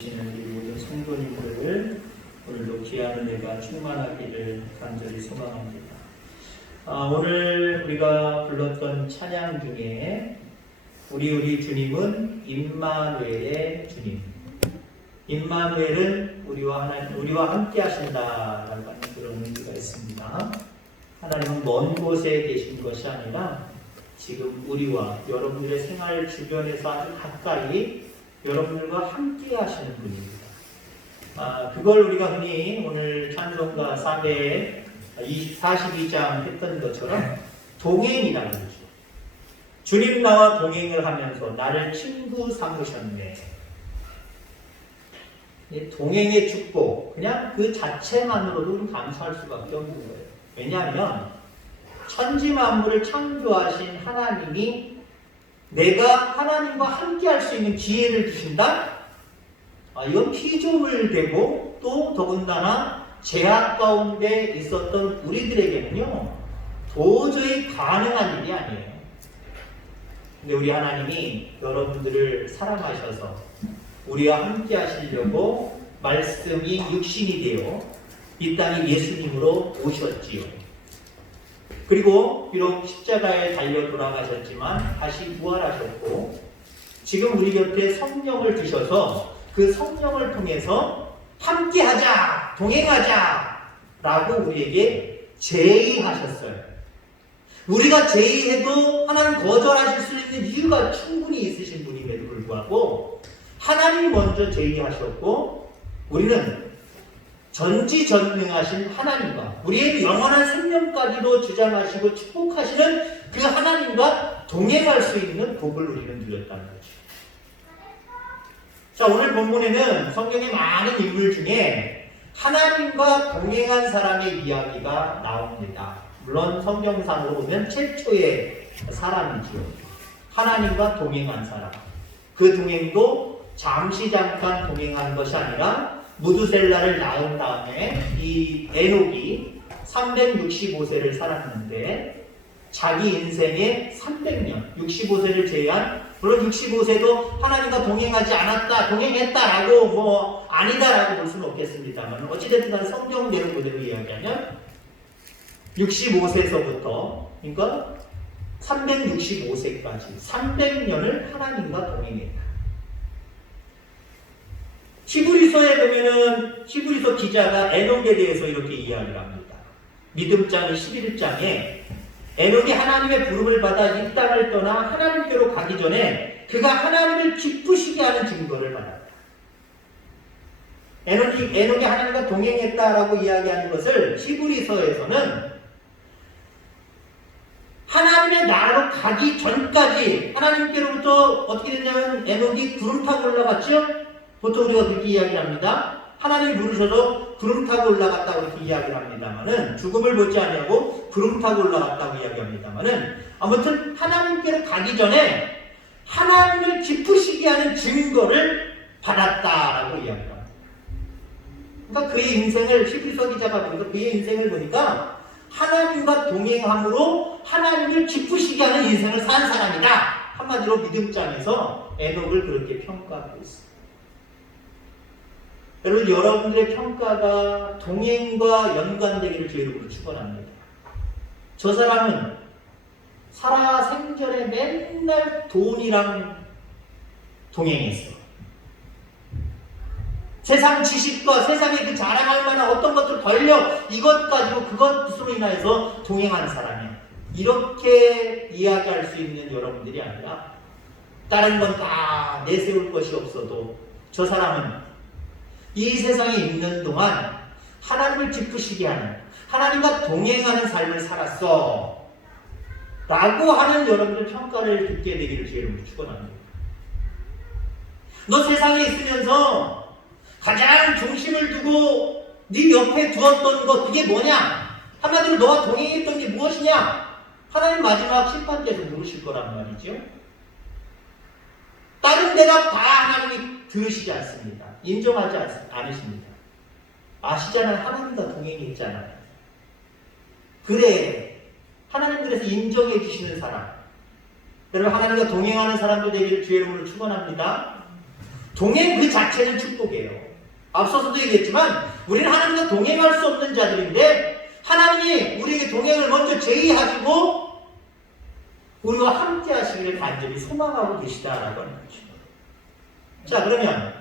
우리 모든 성도님들을 오늘도 귀한 은혜가 충만하기를 간절히 소망합니다. 오늘 우리가 불렀던 찬양 중에 우리 주님은 임마누엘의 주님. 임마누엘은 우리와 함께 하신다라는 그런 의미가 있습니다. 하나님은 먼 곳에 계신 것이 아니라 지금 우리와 여러분들의 생활 주변에서 아주 가까이 여러분들과 함께 하시는 분입니다. 그걸 우리가 흔히 오늘 찬송가 442장 했던 것처럼 동행이라고 그러죠. 주님 나와 동행을 하면서 나를 친구 삼으셨네. 동행의 축복, 그냥 그 자체만으로도 감사할 수밖에 없는 거예요. 왜냐하면 천지 만물을 창조하신 하나님이 내가 하나님과 함께 할 수 있는 기회를 주신다? 이건 피조물 되고 또 더군다나 제약 가운데 있었던 우리들에게는요 도저히 가능한 일이 아니에요. 근데 우리 하나님이 여러분들을 사랑하셔서 우리와 함께 하시려고 말씀이 육신이 되어 이 땅에 예수님으로 오셨지요. 그리고 비록 십자가에 달려 돌아가셨지만 다시 부활하셨고 지금 우리 곁에 성령을 주셔서 그 성령을 통해서 함께하자, 동행하자 라고 우리에게 제의하셨어요. 우리가 제의해도 하나님 거절하실 수 있는 이유가 충분히 있으신 분임에도 불구하고 하나님이 먼저 제의하셨고 우리는 전지전능하신 하나님과 우리의 영원한 생명까지도 주장하시고 축복하시는 그 하나님과 동행할 수 있는 복을 우리는 누렸다는 거죠. 자, 오늘 본문에는 성경의 많은 인물 중에 하나님과 동행한 사람의 이야기가 나옵니다. 물론 성경상으로 보면 최초의 사람이지요. 하나님과 동행한 사람. 그 동행도 잠시 잠깐 동행한 것이 아니라 무두셀라를 낳은 다음에 이 에녹이 365세를 살았는데 자기 인생의 300년, 65세를 제외한 물론 65세도 하나님과 동행하지 않았다, 동행했다라고 아니다라고 볼 수는 없겠습니다만 어찌됐든 간 성경대로 그대로 이야기하면 65세서부터 그러니까 365세까지 300년을 하나님과 동행했다. 히브리서에 보면은 히브리서 기자가 에녹에 대해서 이렇게 이야기를 합니다. 믿음장 11장에 에녹이 하나님의 부름을 받아 이 땅을 떠나 하나님께로 가기 전에 그가 하나님을 기쁘시게 하는 증거를 받았다. 에녹이 하나님과 동행했다라고 이야기하는 것을 히브리서에서는 하나님의 나라로 가기 전까지 하나님께로부터 어떻게 됐냐면 에녹이 구름 타고 올라갔죠? 보통 우리가 그렇게 이야기를 합니다. 하나님이 부르셔서 구름 타고 올라갔다고 이렇게 이야기를 합니다만은 죽음을 보지 아니하고 구름 타고 올라갔다고 이야기합니다만은 아무튼 하나님께로 가기 전에 하나님을 기쁘시게 하는 증거를 받았다라고 이야기합니다. 그러니까 그의 인생을 히브리서 기자가 보니까 그의 인생을 보니까 하나님과 동행함으로 하나님을 기쁘시게 하는 인생을 산 사람이다. 한마디로 믿음장에서 에녹을 그렇게 평가하고 있습니다. 여러분, 여러분들의 평가가 동행과 연관되기를 주의 이름으로 축원합니다. 저 사람은 살아생전에 맨날 돈이랑 동행했어. 세상 지식과 세상에 그 자랑할 만한 어떤 것들 벌려 이것 가지고 그것으로 인하여서 동행하는 사람이야. 이렇게 이야기할 수 있는 여러분들이 아니라 다른 건 다 내세울 것이 없어도 저 사람은 이 세상에 있는 동안 하나님을 기쁘시게 하는 하나님과 동행하는 삶을 살았어 라고 하는 여러분들 평가를 듣게 되기를 주의 이름으로 축원합니다. 너 세상에 있으면서 가장 중심을 두고 네 옆에 두었던 것 그게 뭐냐? 한마디로 너와 동행했던 게 무엇이냐? 하나님 마지막 심판 때도 물으실 거란 말이죠. 다른 대답 다 하나님이 들으시지 않습니다. 인정하지 않으십니다. 아시잖아요. 하나님과 동행했잖아요. 그래. 하나님 그래서 인정해 주시는 사람. 여러분 하나님과 동행하는 사람도 되기를 주의 이름으로 축원합니다. 동행 그 자체는 축복이에요. 앞서서도 얘기했지만 우리는 하나님과 동행할 수 없는 자들인데 하나님이 우리에게 동행을 먼저 제의하시고 우리와 함께 하시기를 간절히 소망하고 계시다라고 하는 거죠. 자, 그러면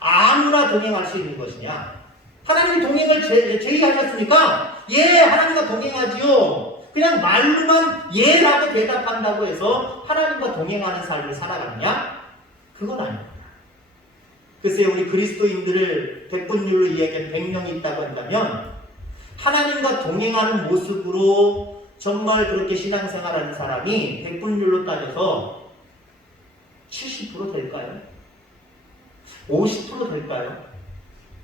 아무나 동행할 수 있는 것이냐? 하나님이 동행을 제의하셨으니까 예, 하나님과 동행하지요. 그냥 말로만 예라고 대답한다고 해서 하나님과 동행하는 삶을 살아가느냐? 그건 아닙니다. 글쎄요, 우리 그리스도인들을 백분율로 이야기한 100명이 있다고 한다면 하나님과 동행하는 모습으로 정말 그렇게 신앙생활하는 사람이 백분율로 따져서 70% 될까요? 50% 될까요?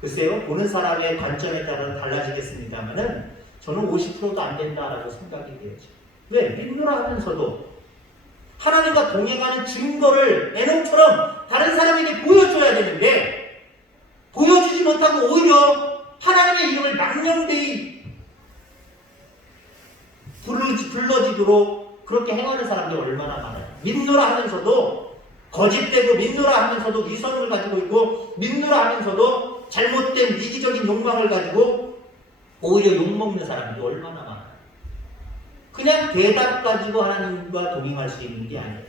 글쎄요, 보는 사람의 관점에 따라 달라지겠습니다만은 저는 50%도 안 된다라고 생각이 되죠. 왜? 믿노라 하면서도 하나님과 동행하는 증거를 에녹처럼 다른 사람에게 보여줘야 되는데 보여주지 못하고 오히려 하나님의 이름을 망령되이 불러지도록 그렇게 행하는 사람들이 얼마나 많아요. 믿노라 하면서도 거짓되고 믿노라 하면서도 이성을 가지고 있고 믿노라 하면서도 잘못된 이기적인 욕망을 가지고 오히려 욕먹는 사람들이 얼마나 많아요. 그냥 대답 가지고 하나님과 동행할 수 있는 게 아니에요.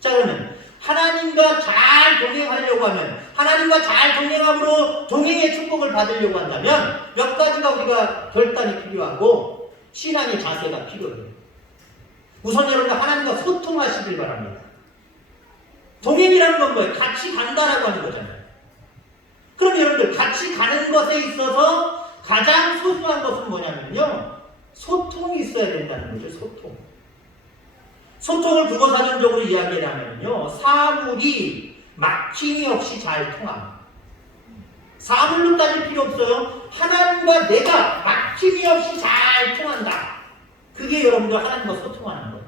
자, 그러면 하나님과 잘 동행하려고 하면 하나님과 잘 동행함으로 동행의 축복을 받으려고 한다면 몇 가지가 우리가 결단이 필요하고 신앙의 자세가 필요해요. 우선 여러분 하나님과 소통하시길 바랍니다. 동행이라는 건 뭐예요? 같이 간다라고 하는 거잖아요. 그럼 여러분들 같이 가는 것에 있어서 가장 소중한 것은 뭐냐면요, 소통이 있어야 된다는 거죠. 소통을 국어사전적으로 이야기하면요, 사물이 막힘이 없이 잘 통합니다. 사물로 따질 필요 없어요. 하나님과 내가 막힘이 없이 잘 통한다. 그게 여러분들 하나님과 소통하는 거예요.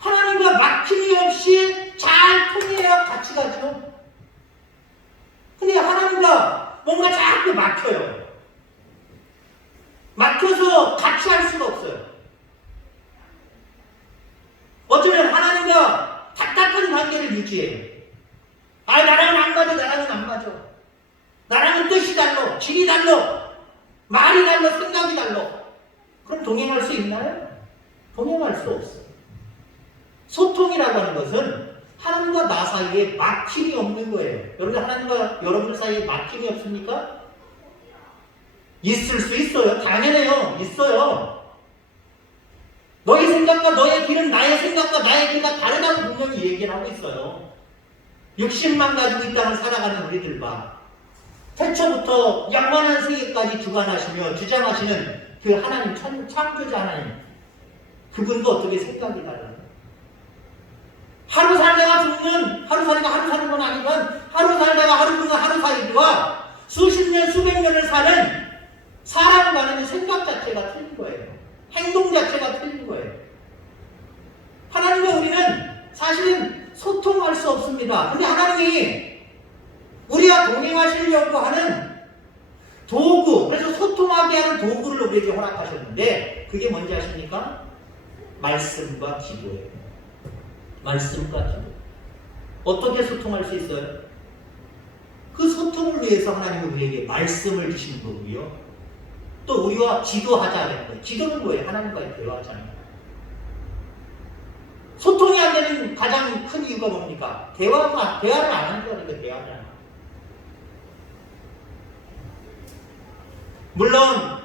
하나님과 막힘이 없이 잘 통해야 같이 가죠. 근데 하나님과 뭔가 자꾸 막혀요. 막혀서 같이 할 수가 없어요. 어쩌면 하나님과 답답한 관계를 유지해요. 나랑은 안 맞아, 나랑은 안 맞아. 나랑은 뜻이 달라, 길이 달라, 말이 달라, 생각이 달라. 그럼 동행할 수 있나요? 동행할 수 없어요. 소통이라고 하는 것은 하나님과 나 사이에 막힘이 없는 거예요. 여러분 하나님과 여러분 사이에 막힘이 없습니까? 있을 수 있어요. 당연해요. 있어요. 너의 생각과 너의 길은 나의 생각과 나의 길과 다르다고 분명히 얘기를 하고 있어요. 60만 가지고 이 땅을 살아가는 우리들 봐. 태초부터 영원한 세계까지 주관하시며 주장하시는 그 하나님, 창조자 하나님, 그분도 어떻게 생각이 달라요? 하루 살다가 죽는, 하루 사는 건 아니지만 하루 살다가 하루 죽는 하루 살기와 수십 년, 수백 년을 사는 사람과는 생각 자체가 틀린 거예요. 행동 자체가 틀린 거예요. 하나님과 우리는 사실은 소통할 수 없습니다. 근데 하나님이 우리가 동행하시려고 하는 도구, 그래서 소통하게 하는 도구를 우리에게 허락하셨는데 그게 뭔지 아십니까? 말씀과 기도예요. 말씀과 기도. 어떻게 소통할 수 있어요? 그 소통을 위해서 하나님은 우리에게 말씀을 주시는 거고요. 또 우리와 기도하자는 거예요. 기도는 뭐예요? 하나님과의 대화잖아요. 소통이 안 되는 가장 큰 이유가 뭡니까? 대화를 안 하는 거니까 대화를 안 하는. 물론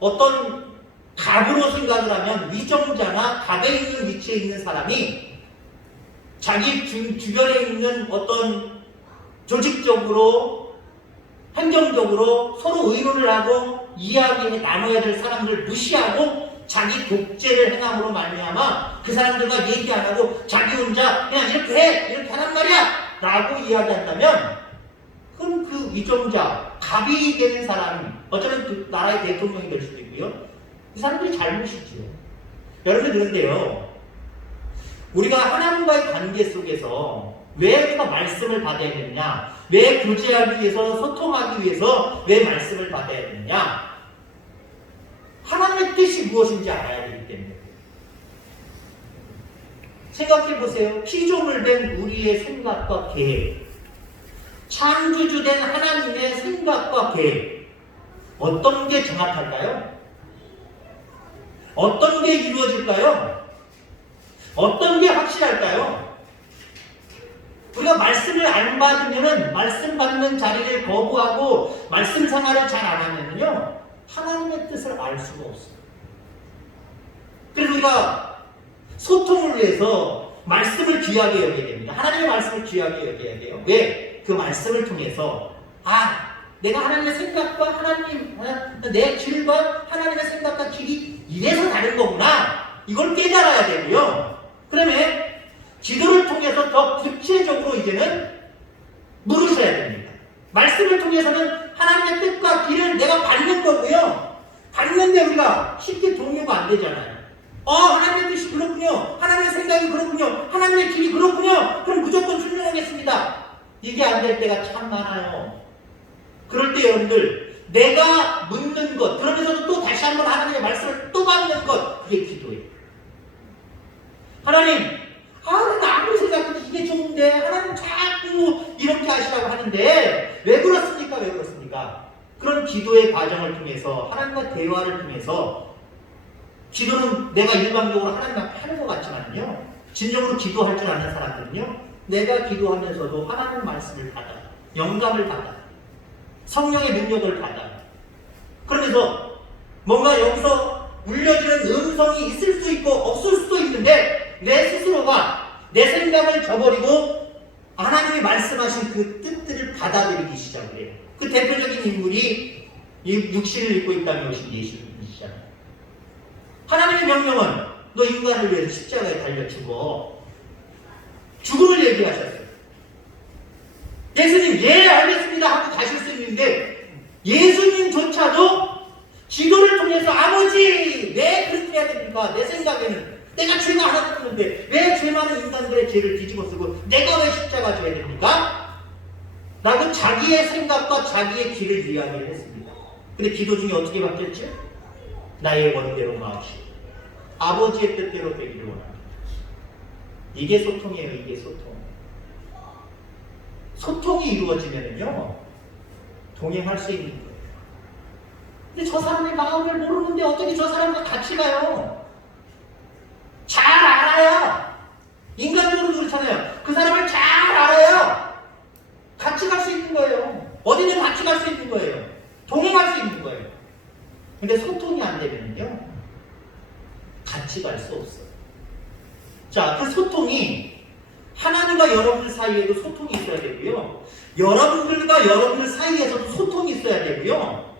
어떤 갑으로 생각을 하면 위정자나 갑에 있는 위치에 있는 사람이 자기 주변에 있는 어떤 조직적으로 행정적으로 서로 의논을 하고 이야기 나눠야 될 사람들을 무시하고 자기 독재를 행함으로 말미암아 그 사람들과 얘기 안 하고 자기 혼자 그냥 이렇게 해! 이렇게 하란 말이야! 라고 이야기한다면 그럼 그 위정자, 갑이 되는 사람, 어쩌면 그 나라의 대통령이 될 수도 있고요. 이 사람들이 잘못이죠. 여러분 그런데요, 우리가 하나님과의 관계 속에서 왜 우리가 말씀을 받아야 되느냐, 왜 교제하기 위해서, 소통하기 위해서 왜 말씀을 받아야 되느냐, 하나님의 뜻이 무엇인지 알아야 되기 때문에. 생각해 보세요. 피조물된 우리의 생각과 계획, 창조주된 하나님의 생각과 계획, 어떤 게 정확할까요? 어떤 게 이루어질까요? 어떤 게 확실할까요? 우리가 말씀을 안 받으면은, 말씀 받는 자리를 거부하고 말씀 생활을 잘 안 하면은요, 하나님의 뜻을 알 수가 없어요. 그래서 우리가 소통을 위해서 말씀을 귀하게 여겨야 됩니다. 하나님의 말씀을 귀하게 여겨야 돼요. 왜? 그 말씀을 통해서 내가 하나님의 생각과 하나님, 내 길과 하나님의 생각과 길이 이래서 다른 거구나. 이걸 깨달아야 되고요. 그러면 기도를 통해서 더 구체적으로 이제는 물으셔야 됩니다. 말씀을 통해서는 하나님의 뜻과 길을 내가 받는 거고요. 받는데 우리가 쉽게 동요가 안 되잖아요. 하나님의 뜻이 그렇군요. 하나님의 생각이 그렇군요. 하나님의 길이 그렇군요. 그럼 무조건 순종하겠습니다. 이게 안 될 때가 참 많아요. 그럴 때 여러분들, 내가 묻는 것, 그러면서도 또 다시 한번 하나님의 말씀을 또 받는 것, 그게 기도예요. 하나님, 내가 아무리 생각해도 이게 좋은데 하나님 자꾸 이렇게 하시라고 하는데 왜 그렇습니까? 왜 그렇습니까? 그런 기도의 과정을 통해서, 하나님과 대화를 통해서, 기도는 내가 일방적으로 하나님 앞에 하는 것 같지만요, 진정으로 기도할 줄 아는 사람들은요, 내가 기도하면서도 하나님 말씀을 받아, 영감을 받아, 성령의 능력을 받아. 그러면서 뭔가 여기서 울려지는 음성이 있을 수 있고 없을 수도 있는데, 내 스스로가 내 생각을 저버리고 하나님이 말씀하신 그 뜻들을 받아들이기 시작을 해요. 그 대표적인 인물이 이 육신을 입고 있다는 것이 예수님이시잖아요. 하나님의 명령은 너 인간을 위해서 십자가에 달려 죽음을 얘기하셨어요. 예수님, 예, 알겠습니다 하고 가실 수 있는데, 예수님조차도 기도를 통해서 아버지, 왜 그렇게 해야 됩니까? 내 생각에는 내가 죄가 하나도 없는데 왜 죄 많은 인간들의 죄를 뒤집어 쓰고 내가 왜 십자가 져야 됩니까? 라고 자기의 생각과 자기의 길을 이야기를 했습니다. 근데 기도 중에 어떻게 바뀌었죠? 나의 원대로 마옵시오. 아버지의 뜻대로 되기를 원합니다. 이게 소통이에요. 이게 소통. 소통이 이루어지면요, 동행할 수 있는 거예요. 근데 저 사람의 마음을 모르는데 어떻게 저 사람과 같이 가요? 잘 알아야, 인간적으로 그렇잖아요. 그 사람을 잘 알아야 같이 갈 수 있는 거예요. 어디든 같이 갈 수 있는 거예요. 동행할 수 있는 거예요. 근데 소통이 안 되면요, 같이 갈 수 없어요. 자, 그 소통이 하나님과 여러분들 사이에도 소통이 있어야 되고요, 여러분들과 여러분들 사이에서도 소통이 있어야 되고요,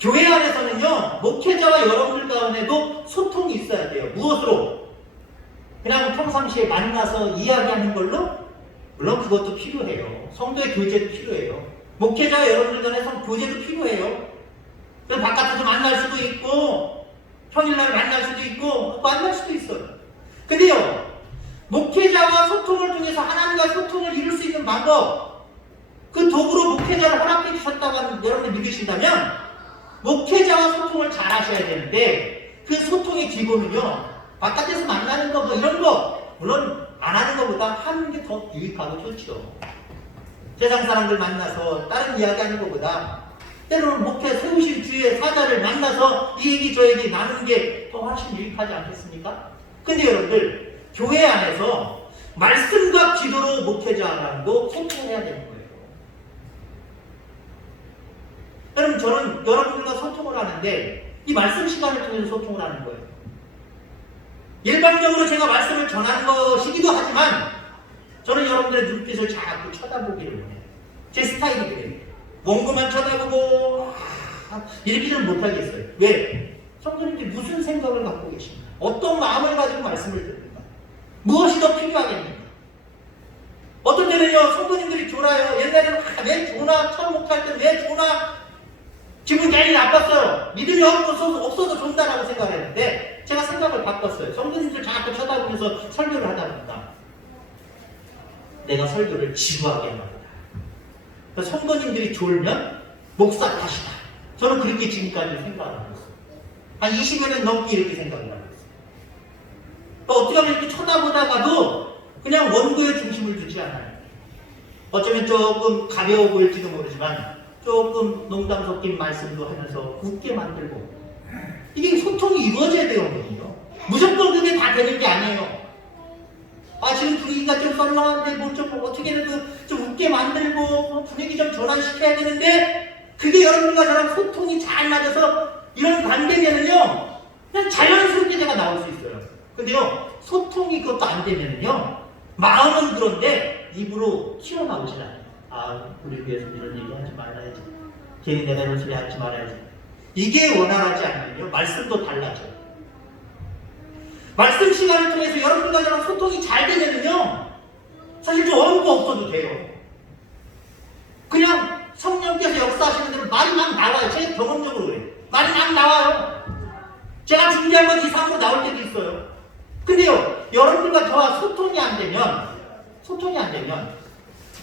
교회 안에서는요, 목회자와 여러분들 가운데도 소통이 있어야 돼요. 무엇으로? 그냥 평상시에 만나서 이야기하는 걸로? 물론 그것도 필요해요. 성도의 교제도 필요해요. 목회자와 여러분들 간의 교제도 필요해요. 그래서 바깥에서 만날 수도 있고, 평일날 만날 수도 있고, 만날 수도 있어요. 근데요, 목회자와 소통을 통해서 하나님과 소통을 이룰 수 있는 방법, 그 도구로 목회자를 허락해 주셨다고 여러분들 믿으신다면, 목회자와 소통을 잘 하셔야 되는데, 그 소통의 기본은요, 바깥에서 만나는 거 뭐 이런 거 물론 안 하는 것보다 하는 게 더 유익하고 좋죠. 세상 사람들 만나서 다른 이야기 하는 것보다 때로는 목회 세우신 주의 사자를 만나서 이 얘기 저 얘기 나누는 게 더 훨씬 유익하지 않겠습니까? 근데 여러분들, 교회 안에서 말씀과 기도로 목회자랑도 소통해야 되는 거예요. 여러분, 저는 여러분들과 소통을 하는데 이 말씀 시간을 통해서 소통을 하는 거예요. 일반적으로 제가 말씀을 전하는 것이기도 하지만 저는 여러분들의 눈빛을 자꾸 쳐다보기를 원해요. 제 스타일이 그래요. 원고만 쳐다보고 이렇게는 못하겠어요. 왜? 성도님들이 무슨 생각을 갖고 계십니까? 어떤 마음을 가지고 말씀을 듣는가? 무엇이 더 필요하겠는가? 어떤 때는요, 성도님들이 졸아요. 옛날에는 왜 조나, 처음 목할 때 왜 조나, 기분이 괜히 나빴어요. 믿음이 없어서 존다라고 생각했는데, 제가 생각을 바꿨어요. 성도님들 자꾸 쳐다보면서 설교를 하다 보니까 내가 설교를 지루하게 하나 보다. 그래서 성도님들이 졸면 목사 탓이다. 저는 그렇게 지금까지 생각을 하고 있어요. 한 20여 년 넘게 이렇게 생각을 하고 있어요. 어떻게 하면 이렇게 쳐다보다가도 그냥 원고에 중심을 두지 않아요. 어쩌면 조금 가벼워 보일지도 모르지만 조금 농담 섞인 말씀도 하면서 웃게 만들고, 이게 소통이 이루어져야 되거든요. 무조건 그게 다 되는 게 아니에요. 지금 분위기가 좀 썰렁한데 뭐 좀 어떻게든 좀 웃게 만들고 분위기 좀 전환시켜야 되는데, 그게 여러분과 저랑 소통이 잘 맞아서 이런 관계면은요 그냥 자연스럽게 제가 나올 수 있어요. 근데요 소통이 그것도 안 되면은요 마음은 그런데 입으로 튀어나오질 않아요. 우리 위해서 이런 얘기 하지 말아야지, 괜히 내가 이런 소리 하지 말아야지. 이게 원활하지 않으면요 말씀도 달라져요. 말씀 시간을 통해서 여러분과 저랑 소통이 잘 되면은요 사실 좀 어려운 거 없어도 돼요. 그냥 성령께서 역사하시는 대로 말이 막 나와요. 제 경험적으로 그래요. 말이 막 나와요. 제가 준비한 것 이상으로 나올 때도 있어요. 근데요 여러분과 저와 소통이 안 되면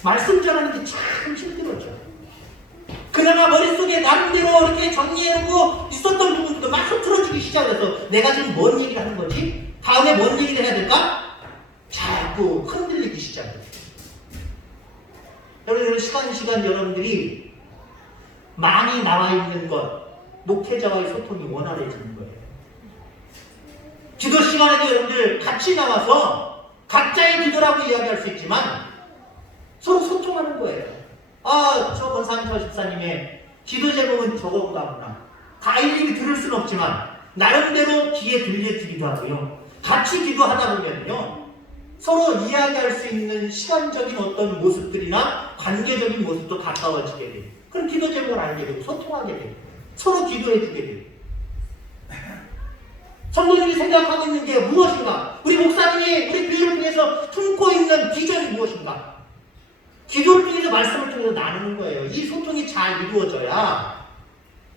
말씀 전하는 게 참 힘들어져. 그나마 머릿속에 나름대로 이렇게 정리해놓고 있었던 부분도 막 흐트러지기 시작해서 내가 지금 뭔 얘기를 하는 거지? 다음에 뭔 얘기를 해야 될까? 자꾸 흔들리기 시작해요. 여러분 시간 여러분들이 많이 나와 있는 것, 목회자와의 소통이 원활해지는 거예요. 기도 시간에도 여러분들 같이 나와서 각자의 기도라고 이야기할 수 있지만 서로 소통하는 거예요. 저 권사님, 저 집사님의 기도 제목은 저거보다 구나. 다 일일이 들을 수는 없지만 나름대로 귀에 들려주기도 하고요. 같이 기도하다 보면요 서로 이야기할 수 있는 시간적인 어떤 모습들이나 관계적인 모습도 가까워지게 돼요. 그럼 기도 제목을 알게 되고 소통하게 돼요. 서로 기도해주게 돼요. 성도들이 생각하고 있는 게 무엇인가? 우리 목사님이 우리 교회를 통해서 품고 있는 비전이 무엇인가? 기도를 통해서 말씀을 통해서 나누는 거예요. 이 소통이 잘 이루어져야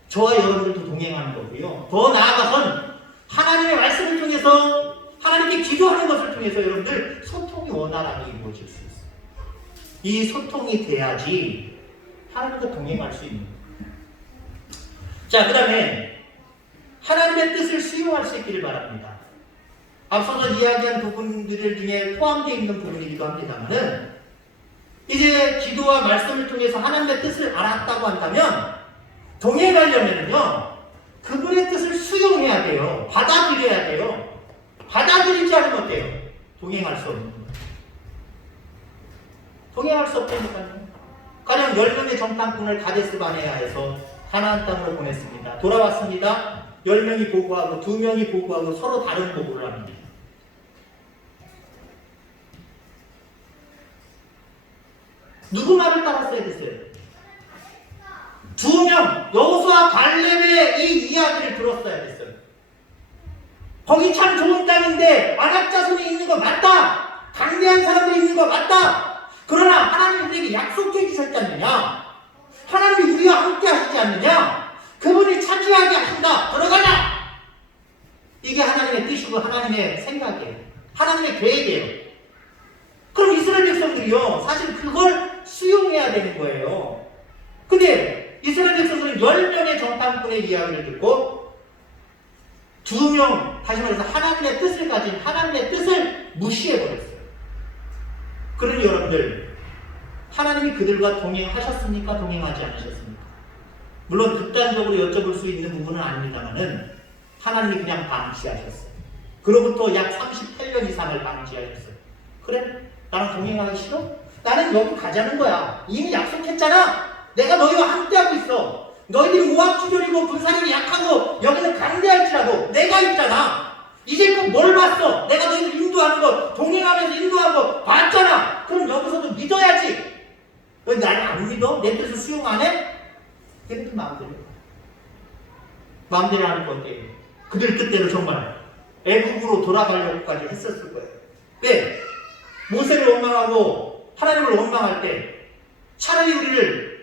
저와 여러분들도 동행하는 거고요. 더 나아가선 하나님의 말씀을 통해서 하나님께 기도하는 것을 통해서 여러분들 소통이 원활하게 이루어질 수 있어요. 이 소통이 돼야지 하나님과 동행할 수 있는 거예요. 자, 그 다음에 하나님의 뜻을 수용할 수 있기를 바랍니다. 앞서서 이야기한 부분들 중에 포함되어 있는 부분이기도 합니다만은, 이제 기도와 말씀을 통해서 하나님의 뜻을 알았다고 한다면 동행하려면요 그분의 뜻을 수용해야 돼요. 받아들여야 돼요. 받아들이지 않으면 어때요? 동행할 수 없는 거예요. 동행할 수 없다니까요. 가령 10명의 정탐꾼을 가데스 바네아에서 가나안 땅으로 보냈습니다. 돌아왔습니다. 10명이 보고하고 2명이 보고하고 서로 다른 보고를 합니다. 누구 말을 따랐어야 됐어요? 2명, 여호수아 갈렙의 이 이야기를 들었어야 됐어요. 거기 참 좋은 땅인데 안악 자손이 있는 거 맞다. 강대한 사람들이 있는 거 맞다. 그러나 하나님이 우리에게 약속해 주셨지 않느냐? 하나님이 우리와 함께 하시지 않느냐? 그분이 차지하게 하신다. 들어가자. 이게 하나님의 뜻이고 하나님의 생각이에요. 하나님의 계획이에요. 그럼 이스라엘 백성들이요 사실 그걸 수용해야 되는 거예요. 근데 이스라엘 백성들은 10명의 정탐꾼의 이야기를 듣고 2명, 다시 말해서 하나님의 뜻을 가진 하나님의 뜻을 무시해버렸어요. 그러니 여러분들, 하나님이 그들과 동행하셨습니까? 동행하지 않으셨습니까? 물론 극단적으로 여쭤볼 수 있는 부분은 아닙니다만은 하나님이 그냥 방치하셨어요. 그로부터 약 38년 이상을 방치하셨어요. 그래? 나랑 동행하기 싫어? 나는 여기 가자는 거야. 이미 약속했잖아. 내가 너희와 함께하고 있어. 너희들이 우악투졸이고 분산이 약하고 여기는 강대할지라도 내가 있잖아. 이제 꼭 뭘 봤어? 내가 너희들 인도하는 거, 동행하면서 인도하는 거 봤잖아. 그럼 여기서도 믿어야지. 왜 나를 안 믿어? 내 뜻을 수용 안 해? 걔네들 마음대로 하는 건데 그들 뜻대로 정말 애국으로 돌아가려고까지 했었을 거예요. 왜? 모세를 원망하고 하나님을 원망할 때 차라리 우리를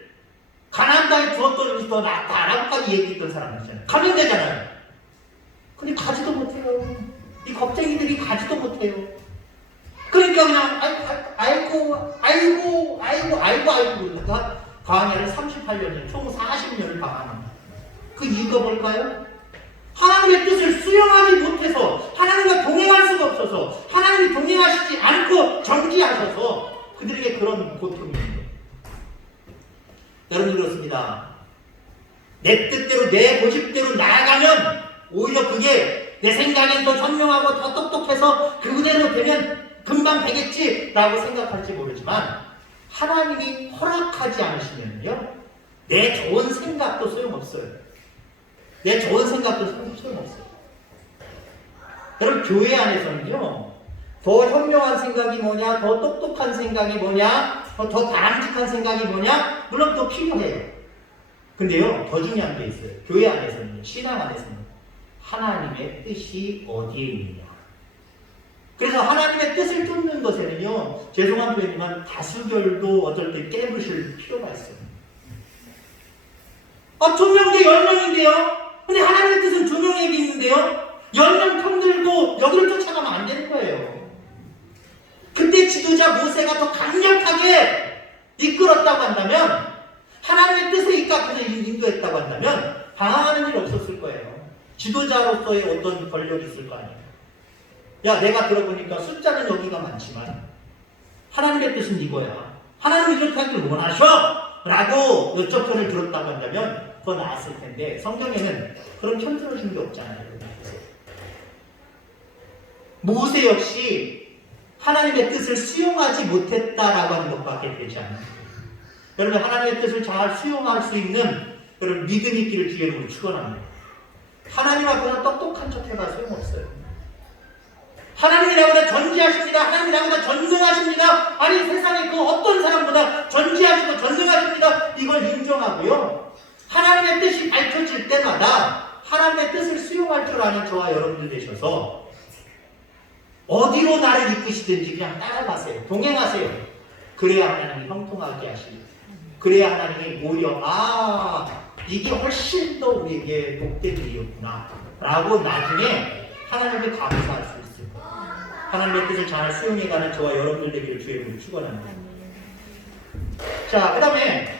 가나안 땅에 두었던 것이 더 낫다라고까지 얘기했던 사람이잖아요. 가면 되잖아요. 근데 가지도 못해요. 이 겁쟁이들이 가지도 못해요. 그러니까 그냥 아이고 그러다가 광야를 38년을 총 40년을 방황합니다. 그 이유가 뭘까요? 하나님의 뜻을 수용하지 못해서 하나님과 동행할 수가 없어서 하나님이 동행하시지 않고 정지하셔서 그들에게 그런 고통이 있는 거예요. 여러분 그렇습니다. 내 뜻대로 내 고집대로 나아가면 오히려 그게 내 생각엔 더 현명하고 더 똑똑해서 그대로 되면 금방 되겠지라고 생각할지 모르지만 하나님이 허락하지 않으시면요 내 좋은 생각도 소용없어요. 내 좋은 생각도 소용없어요. 여러분 교회 안에서는요 더 현명한 생각이 뭐냐, 더 똑똑한 생각이 뭐냐, 더 바람직한 생각이 뭐냐 물론 또 필요해요. 근데요 더 중요한 게 있어요. 교회 안에서는, 신앙 안에서는 하나님의 뜻이 어디에 있느냐. 그래서 하나님의 뜻을 쫓는 것에는요 죄송한 표현이지만 다수결도 어떨 때 깨부실 필요가 있어요. 2명대 10명인데요 근데 하나님의 뜻은 2명에게 있는데요 10명 편들고 여기를 쫓아가면 안 되는 거예요. 그때 지도자 모세가 더 강력하게 이끌었다고 한다면, 하나님의 뜻에 입각해서 인도했다고 한다면 당황하는 일 없었을 거예요. 지도자로서의 어떤 권력이 있을 거 아니에요. 야, 내가 들어보니까 숫자는 여기가 많지만 하나님의 뜻은 이거야. 하나님이 이렇게 하길 원하셔! 라고 이쪽 편을 들었다고 한다면 더 나았을 텐데 성경에는 그런 편 들어준 게 없잖아요. 모세 역시 하나님의 뜻을 수용하지 못했다라고 하는 것밖에 되지 않아요. 여러분 하나님의 뜻을 잘 수용할 수 있는 여러분 믿음 있기를 기회로 축원합니다. 하나님 앞에서 똑똑한 척 해봐 소용없어요. 하나님이 나보다 전지하십니다. 하나님이 나보다 전능하십니다. 아니 세상에 그 어떤 사람보다 전지하시고 전능하십니다. 이걸 인정하고요. 하나님의 뜻이 밝혀질 때마다 하나님의 뜻을 수용할 줄 아는 저와 여러분들 되셔서 어디로 나를 이끄시든지 그냥 따라가세요. 동행하세요. 그래야 하나님이 형통하게 하시고 그래야 하나님이 오히려 이게 훨씬 더 우리에게 복된 일이었구나 라고 나중에 하나님을 감사할 수 있을 거예요. 하나님의 뜻을 잘 수용해가는 저와 여러분들 되기를 주의 이름으로 축원합니다. 자, 그 다음에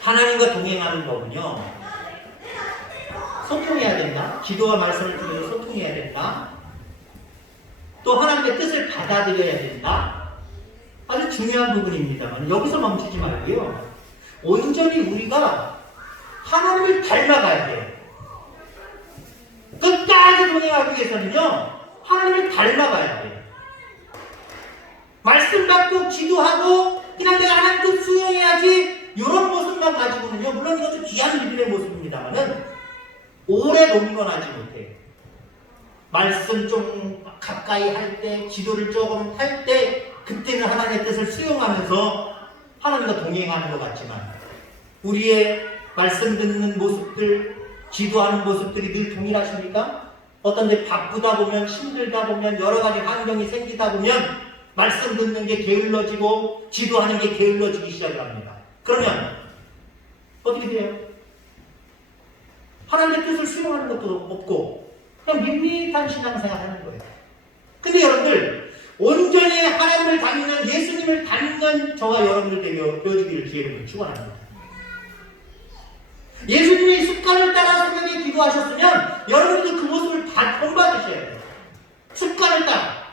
하나님과 동행하는 법은요 소통해야 된다. 기도와 말씀을 통해서 소통해야 된다. 또 하나님의 뜻을 받아들여야 된다. 아주 중요한 부분입니다만 여기서 멈추지 말고요. 온전히 우리가 하나님을 닮아가야 돼요. 끝까지 동행하기 위해서는요. 하나님을 닮아가야 돼요. 말씀 받고 기도하고 그냥 내가 하나님 뜻 수용해야지 이런 모습만 가지고는요. 물론 이것도 귀한 믿음의 모습입니다만은 오래 논건하지 못해요. 말씀 좀 가까이 할 때, 기도를 조금 할 때 그때는 하나님의 뜻을 수용하면서 하나님과 동행하는 것 같지만 우리의 말씀 듣는 모습들, 기도하는 모습들이 늘 동일하십니까? 어떤 데 바쁘다 보면, 힘들다 보면, 여러 가지 환경이 생기다 보면 말씀 듣는 게 게을러지고 기도하는 게 게을러지기 시작을 합니다. 그러면 어떻게 돼요? 하나님의 뜻을 수용하는 것도 없고 그냥 밋밋한 신앙생활 하는 거예요. 근데 여러분들 온전히 하나님을 닮는, 예수님을 닮는 저와 여러분들 되어주기를 기회를 축원합니다. 예수님이 습관을 따라 새벽에 기도하셨으면 여러분들도 그 모습을 다 본받으셔야 돼요. 습관을 따라.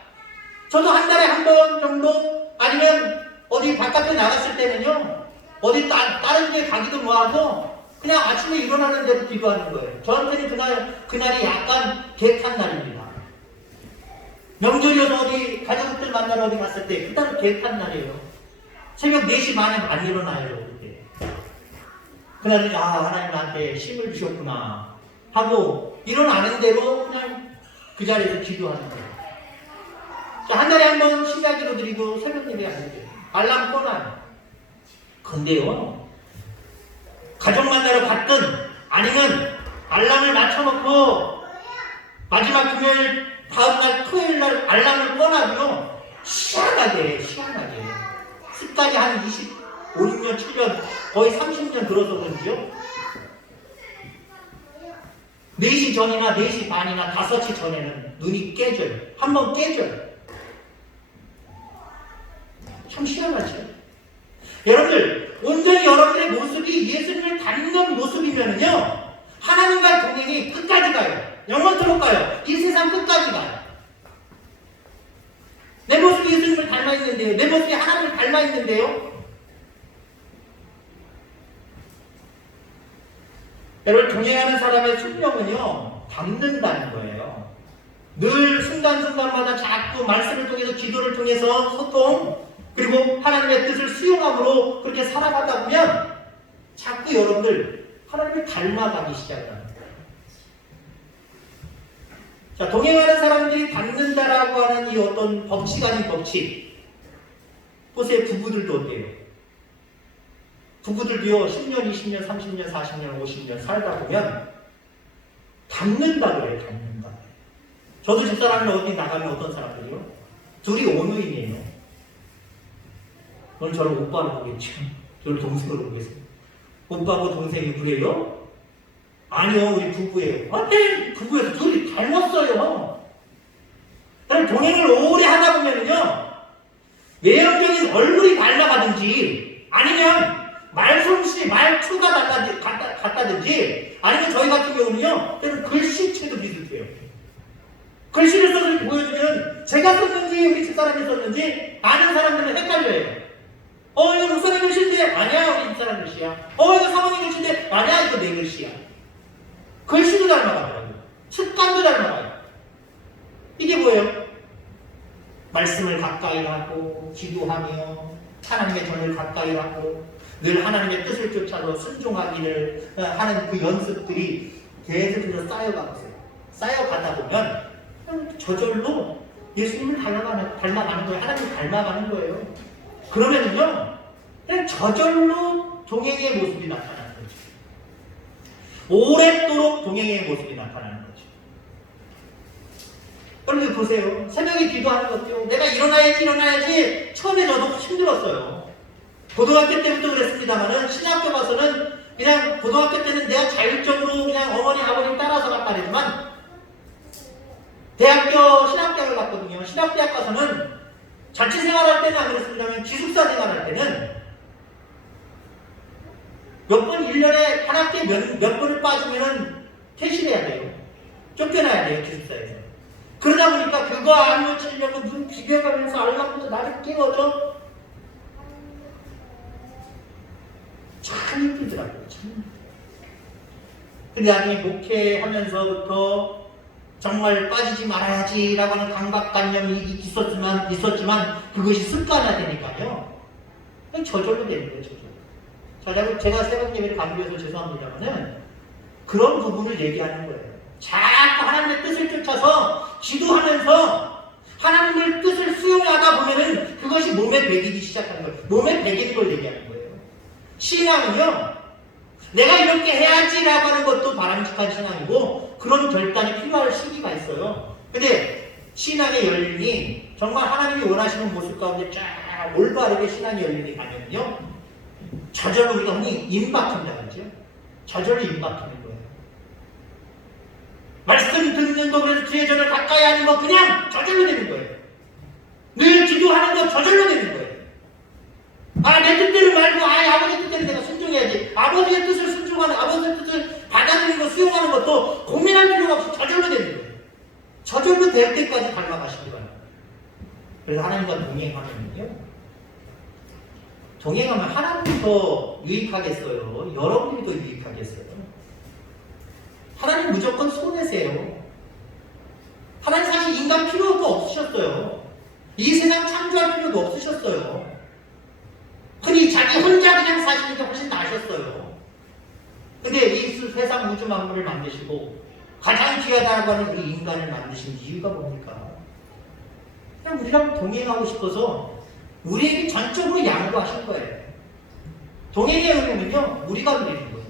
저도 한 달에 한 번 정도 아니면 어디 바깥에 나갔을 때는요. 어디 다른 데 가기도 뭐하고 그냥 아침에 일어나는 대로 기도하는 거예요. 저한테는 그날이 약간 개탄 날입니다. 명절이어서 어디 가족들 만나러 어디 갔을 때 그날은 개탄 날이에요. 새벽 4시 반에 안 일어나요. 그때. 그날은 하나님 나한테 힘을 주셨구나 하고 일어나는 대로 그냥 그 자리에서 기도하는 거예요. 한 달에 한 번 신자기도 드리고 새벽 예배 안 드려요. 알람 꺼놔요. 근데요. 가족 만나러 갔든 아니면 알람을 맞춰놓고 마지막 금요일 다음날 토요일날 알람을 꺼놔도요 희한하게 습관이 한 25, 6년, 7년 거의 30년 들어서 그런지요 4시 전이나 4시 반이나 5시 전에는 눈이 깨져요. 한번 깨져요. 참 희한하죠. 여러분들 온전히 여러분의 모습이 예수님을 닮는 모습이면요 하나님과의 동행이 끝까지 가요. 영원토록 가요. 이 세상 끝까지 가요. 내 모습이 예수님을 닮아 있는데요. 내 모습이 하나님을 닮아 있는데요. 여러분, 동행하는 사람의 숙명은요, 닮는다는 거예요. 늘 순간순간마다 자꾸 말씀을 통해서, 기도를 통해서 소통, 그리고 하나님의 뜻을 수용함으로 그렇게 살아가다 보면 자꾸 여러분들 하나님을 닮아가기 시작합니다. 자, 동행하는 사람들이 닮는다라고 하는 이 어떤 법칙 아닌 법칙. 보세요, 부부들도 어때요? 부부들도요, 10년, 20년, 30년, 40년, 50년 살다 보면 닮는다 그래요, 닮는다. 저도 집사람이랑 어디 나가면 어떤 사람들이요? 둘이 온누인이에요. 오늘 저를 오빠로 보겠죠. 저를 동생으로 보겠습니다. 오빠하고 동생이 그래요? 아니요, 우리 부부예요. 아니, 부부에서 둘이 닮았어요. 그럼 동행을 오래 하다 보면은요, 외형적인 얼굴이 닮아가든지, 아니면 말솜씨, 말투가 같다든지, 아니면 저희 같은 경우는요, 글씨체도 비슷해요. 글씨를 써서 이렇게 보여주면, 제가 썼는지, 우리 집사람이 썼는지, 아는 사람들은 헷갈려요. 이거 목사님 글씨인데, 아니야, 우리 집사람 글씨야. 이거 사모님 글씨인데, 아니야, 이거 내 글씨야. 글씨도 닮아가더라고요. 습관도 닮아가요. 이게 뭐예요? 말씀을 가까이 하고, 기도하며, 하나님의 전을 가까이 하고, 늘 하나님의 뜻을 쫓아서 순종하기를 하는 그 연습들이 계속해서 쌓여가고 있어요. 쌓여가다 보면 저절로 예수님을 닮아가는 거예요. 하나님을 닮아가는 거예요. 그러면은요, 그냥 저절로 동행의 모습이 나타나는 거죠. 오랫도록 동행의 모습이 나타나는 거죠. 여러분들 보세요. 새벽에 기도하는 것도 내가 일어나야지 처음에 저도 힘들었어요. 고등학교 때부터 그랬습니다만은 신학교 가서는 그냥 고등학교 때는 내가 자율적으로 그냥 어머니 아버님 따라서 갔다 그랬지만 대학교 신학대학을 갔거든요. 신학대학 가서는 자취생활할 때는 안 그랬습니다만 기숙사 생활할 때는 몇 번 1년에 한 학기에 몇 번을 빠지면은 퇴실해야 돼요. 쫓겨나야 돼요, 기숙사에서. 그러다 보니까 그거 안 놓치려고 눈 비벼가면서 알람부터 나를 깨워줘. 참 힘들더라고요, 참. 근데 나중에 목회하면서부터 정말 빠지지 말아야지라고 하는 강박관념이 있었지만 그것이 습관화되니까요. 그냥 저절로 되는 거예요, 저절로. 자, 제가 새벽 예배를 강조해서 죄송합니다만은 그런 부분을 얘기하는 거예요. 자꾸 하나님의 뜻을 쫓아서 기도하면서 하나님의 뜻을 수용하다 보면은 그것이 몸에 배기기 시작하는 거예요. 몸에 배기는 걸 얘기하는 거예요. 신앙은요, 내가 이렇게 해야지라고 하는 것도 바람직한 신앙이고 그런 결단이 필요할 시기가 있어요. 근데 신앙의 열림이 정말 하나님이 원하시는 모습 가운데 쫙 올바르게 신앙의 열림이 가면요, 저절로 우리가 흔히 임박한다고 하죠. 저절로 임박하는 거예요. 말씀 듣는 거, 그래서 주의 전을 가까이 하는 거 그냥 저절로 되는 거예요. 늘 기도하는 거 저절로 되는 거예요. 내 뜻대로 말고 아버지 뜻대로 내가 순종해야지. 아버지의 뜻을 순종하는, 아버지의 뜻을 받아들이는 거, 수용하는 것도 고민할 필요가 없이 저절로 되는 거예요. 저절로 될 때까지 닮아가시기 바랍니다. 그래서 하나님과 동행하면요, 동행하면 하나님이 더 유익하겠어요? 여러분이 더 유익하겠어요? 하나님 무조건 손해세요. 하나님 사실 인간 필요도 없으셨어요. 이 세상 창조할 필요도 없으셨어요. 흔히 자기 혼자 그냥 사시는 게 훨씬 나으셨어요. 근데 이 세상 우주 만물을 만드시고 가장 귀하다고 하는 우리 인간을 만드신 이유가 뭡니까? 그냥 우리랑 동행하고 싶어서 우리에게 전적으로 양보하신 거예요. 동행의 의미는요, 우리가 누리는 거예요.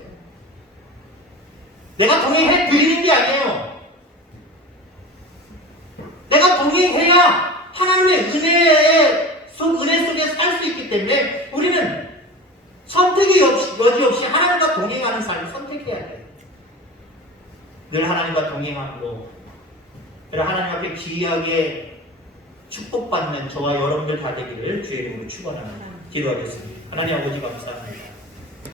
내가 동행해 드리는 게 아니에요. 내가 동행해야 하나님의 은혜 속에 살 수 있기 때문에 우리는 선택의 여지없이 하나님과 동행하는 삶을 선택해야 돼요. 늘 하나님과 동행하고 늘 하나님 앞에 귀하게 축복받는 저와 여러분들 다 되기를 주의 이름으로 축원합니다. 기도하겠습니다. 하나님 아버지 감사합니다.